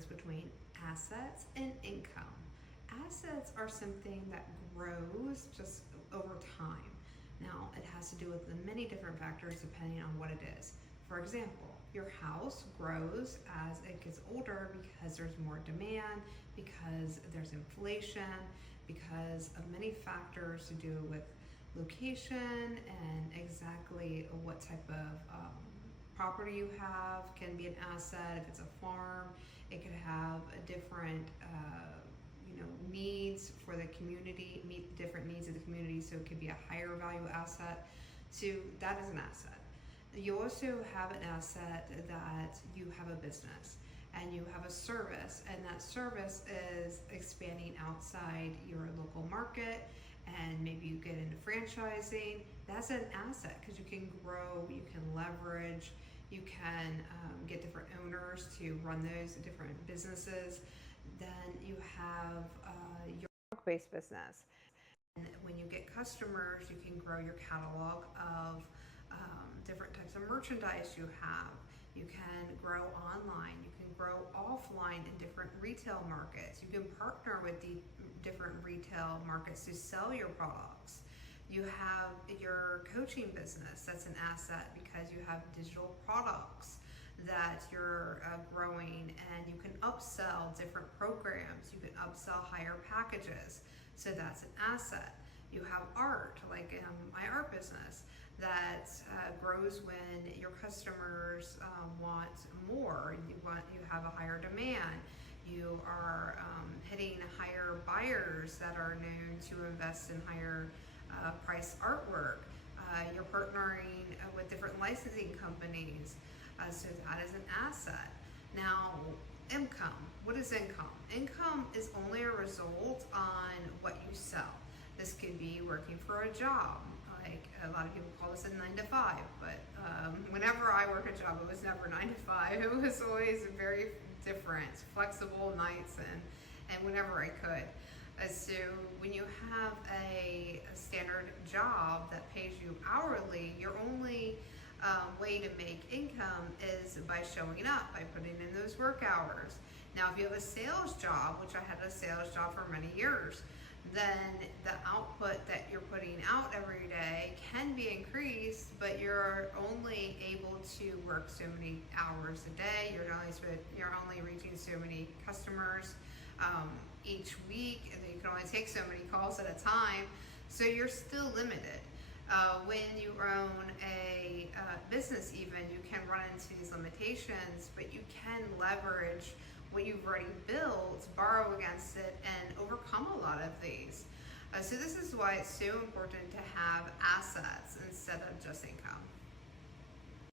difference between assets and income. Assets are something that grows just over time. Now, it has to do with the many different factors depending on what it is. For example, your house grows as it gets older because there's more demand, because there's inflation, because of many factors to do with location and exactly what type of property you have can be an asset. If it's a farm, it could have a different needs for the community, meet the different needs of the community, so it could be a higher value asset. So that is an asset. You also have an asset that you have a business and you have a service, and that service is expanding outside your local market, and maybe you get into franchising. That's an asset because you can grow, you can leverage, you can get different owners to run those different businesses. Then you have your based business. And when you get customers, you can grow your catalog of different types of merchandise you have. You can grow online. You can grow offline in different retail markets. You can partner with the different retail markets to sell your products. You have your coaching business. That's an asset because you have digital products that you're growing, and you can upsell different programs. You can upsell higher packages. So that's an asset. You have art, like my art business, that grows when your customers want more. You have a higher demand. You are hitting higher buyers that are known to invest in higher price artwork. You're partnering with different licensing companies. So that is an asset. Now, income. What is income? Income is only a result on what you sell. This could be working for a job. Like a lot of people call this a 9 to 5, but whenever I work a job, it was never 9 to 5. It was always very different, flexible nights and whenever I could. So when you have a standard job that pays you hourly, your only way to make income is by showing up, by putting in those work hours. Now, if you have a sales job, which I had a sales job for many years, then the output that you're putting out every day can be increased, but you're only able to work so many hours a day. You're only reaching so many customers each week, and you can only take so many calls at a time. So you're still limited. When you own a business, even, you can run into these limitations, but you can leverage what you've already built, borrow against it, and overcome a lot of these. So this is why it's so important to have assets instead of just income.